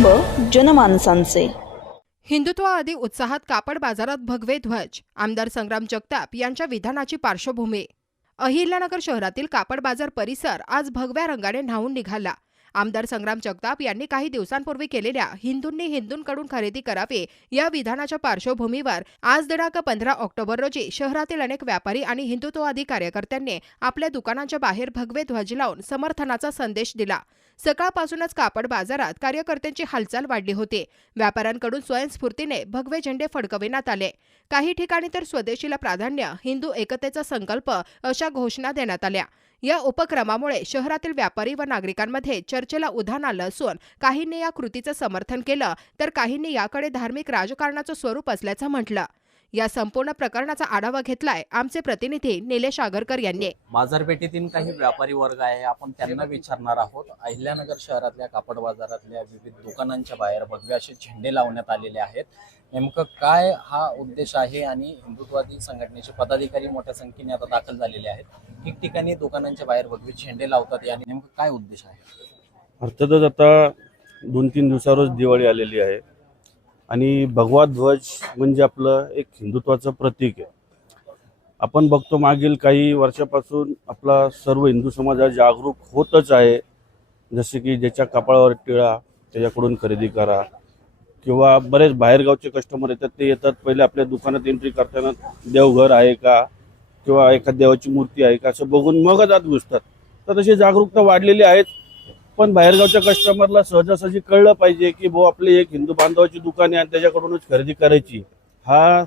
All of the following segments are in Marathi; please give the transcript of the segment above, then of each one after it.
कुटुंब जनमानसांचे. हिंदुत्वाआधी उत्साहात कापड बाजारात भगवे ध्वज आमदार संग्राम जगताप यांच्या विधानाची पार्श्वभूमी. अहिल्यानगर शहरातील कापड बाजार परिसर आज भगव्या रंगाने न्हावून निघाला. आमदार संग्राम जगताप यांनी काही दिवसांपूर्वी केलेल्या हिंदूंनी हिंदूंकडून खरेदी करावी या विधानाच्या पार्श्वभूमीवर आज दिनांक पंधरा ऑक्टोबर रोजी शहरातील अनेक व्यापारी आणि हिंदुत्ववादी कार्यकर्त्यांनी आपल्या दुकानांच्या बाहेर भगवे ध्वज लावून समर्थनाचा संदेश दिला. सकाळपासूनच कापड बाजारात कार्यकर्त्यांची हालचाल वाढली होती. व्यापाऱ्यांकडून स्वयंस्फूर्तीने भगवे झेंडे फडकविण्यात आले. काही ठिकाणी तर स्वदेशीला प्राधान्य हिंदू एकतेचा संकल्प अशा घोषणा देण्यात आल्या. या उपक्रमामुळे शहरातील व्यापारी व नागरिकांमध्ये चर्चेला उधाण आलं असून काहींनी या कृतीचं समर्थन केलं तर काहींनी याकडे धार्मिक राजकारणाचं स्वरूप असल्याचं म्हटलं. या संपूर्ण प्रकरणाचा आढावा घेतलाय आमचे प्रतिनिधी निलेश आगरकर यांनी. बाजारपेठेतील काही व्यापारी वर्ग आहे आपण त्यांना विचारणार आहोत. अहिल्यानगर शहरातल्या कापड बाजारातल्या विविध दुकानांच्या बाहेर भगवे असे झेंडे लावण्यात आलेले आहेत. नेमकं काय हा उद्देश आहे आणि हिंदुत्वादी संघटनेचे पदाधिकारी मोठ्या संख्येने आता दाखल झालेले आहेत. ठिकठिकाणी दुकानांच्या बाहेर भगवे झेंडे लावतात आणि नेमकं काय उद्देश आहे? अर्थातच आता दोन तीन दिवसावरच दिवाळी आलेली आहे. आणि भगवा ध्वज म्हणजे आपलं एक हिंदुत्वाचं प्रतीक आहे. आपण बघतो मागील काही वर्षापासून आपला सर्व हिंदू समाज हा जागरूक होतच आहे. जसे की ज्याच्या कपाळावर टिळा त्याच्याकडून खरेदी करा. किंवा बरेच बाहेरगावचे कस्टमर येतात ते येतात पहिले आपल्या दुकानात एंट्री करताना देवघर आहे का? किंवा एखाद्या देवाची मूर्ती आहे का? असं बघून मगच आत घुसतात. तर तशी जागरूकता वाढलेली आहेत पण बाहेरगावच्या कस्टमरला सहजासहजी कळलं पाहिजे की भाऊ आपली एक हिंदू बांधवाची दुकान आहे आणि त्याच्याकडूनच खरेदी करायची. हा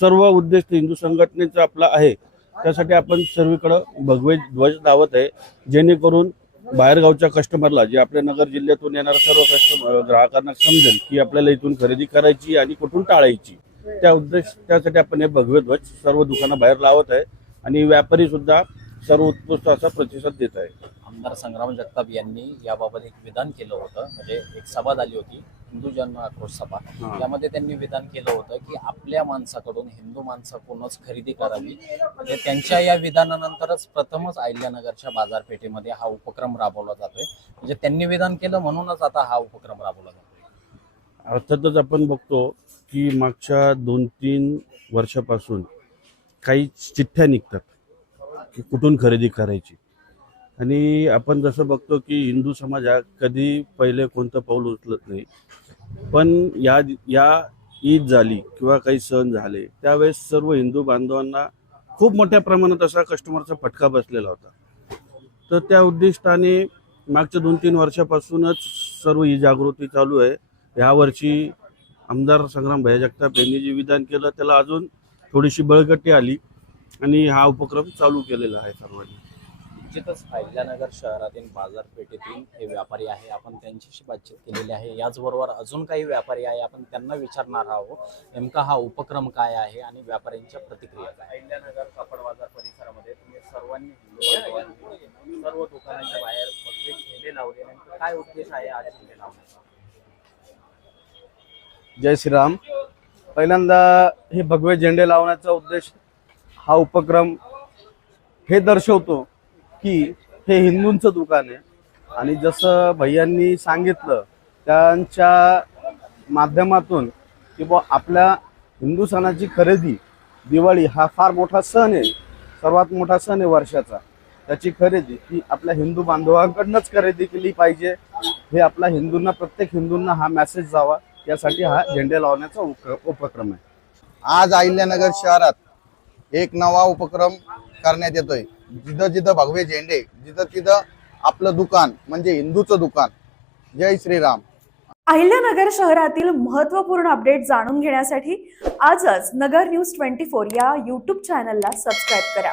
सर्व उद्देश हिंदू संघटनेचा आपला आहे. त्यासाठी आपण सर्वीकडं भगवे ध्वज लावत आहे. जेणेकरून बाहेरगावच्या कस्टमरला जे आपल्या नगर जिल्ह्यातून येणाऱ्या सर्व कस्टमर ग्राहकांना समजेल की आपल्याला इथून खरेदी करायची आणि कुठून टाळायची. त्या उद्देश त्यासाठी आपण हे भगवे ध्वज सर्व दुकानाबाहेर लावत आहे आणि व्यापारी सुद्धा सर्व उत्कृष्ट असा प्रतिसाद देत आहे. आमदार संग्राम जगताप यांनी याबाबत एक विधान केलं होतं. म्हणजे एक सभा झाली होती हिंदू जन आक्रोश सभा. हा. यामध्ये त्यांनी विधान केलं होतं की आपल्या माणसाकडून हिंदू माणसाकडूनच खरेदी करावी. म्हणजे त्यांच्या या विधानानंतरच प्रथमच अहिल्यानगरच्या बाजारपेठेमध्ये हा उपक्रम राबवला जातोय. म्हणजे त्यांनी विधान केलं म्हणूनच आता हा उपक्रम राबवला जातोय. अर्थातच आपण बघतो की मागच्या दोन तीन वर्षापासून काही चिठ्ठ्या निघतात की कुठून खरेदी करायची. आणि आपण जसं बघतो की हिंदू समाज हा कधी पहिले कोणतं पाऊल उचलत नाही. पण या या ईद झाली किंवा काही सण झाले त्यावेळेस सर्व हिंदू बांधवांना खूप मोठ्या प्रमाणात असा कस्टमरचा फटका बसलेला होता. तर त्या उद्दिष्टाने मागच्या दोन तीन वर्षापासूनच सर्व ही जागृती चालू आहे. यावर्षी आमदार संग्राम भैया जगताप यांनी जे विधान केलं त्याला अजून थोडीशी बळकटी आली आणि हा उपक्रम चालू केलेला आहे सर्वांनी. निश्चितच अहिल्यानगर शहरातील बाजारपेठेतील हे व्यापारी आहे. आपण त्यांच्याशी बातचीत केलेली आहे. याचबरोबर अजून काही व्यापारी आहे. आपण त्यांना विचारणार आहोत नेमका हा उपक्रम काय आहे आणि व्यापाऱ्यांच्या प्रतिक्रिया काय? अहिल्यानगर कापड बाजार परिसरामध्ये तुम्ही सर्वांनी सर्व दुकानांच्या बाहेर भगवे झेंडे लावले. नेमकं काय उद्देश आहे आज झेंडे लावण्याचा? जय श्रीराम. पहिल्यांदा हे भगवे झेंडे लावण्याचा उद्देश हा उपक्रम हे दर्शवतो की हे हिंदूंचं दुकान आहे. आणि जसं भैयांनी सांगितलं त्यांच्या माध्यमातून की बुवा आपल्या हिंदू सणाची खरेदी दिवाळी हा फार मोठा सण आहे. सर्वात मोठा सण आहे वर्षाचा. त्याची खरेदी ही आपल्या हिंदू बांधवांकडनंच खरेदी केली पाहिजे. हे आपल्या हिंदूंना प्रत्येक हिंदूंना हा मेसेज जावा. यासाठी हा झेंडे लावण्याचा उप- उपक्रम आहे. आज अहिल्यानगर शहरात एक नवा उपक्रम करण्यात येतोय. जिथं जिथं भगवे झेंडे जिथं तिथं आपलं दुकान म्हणजे हिंदूचं दुकान. जय श्रीराम. अहिल्यानगर शहरातील महत्त्वपूर्ण अपडेट जाणून घेण्यासाठी आजच नगर न्यूज ट्वेंटी फोर या यूट्यूब चॅनलला सबस्क्राईब करा.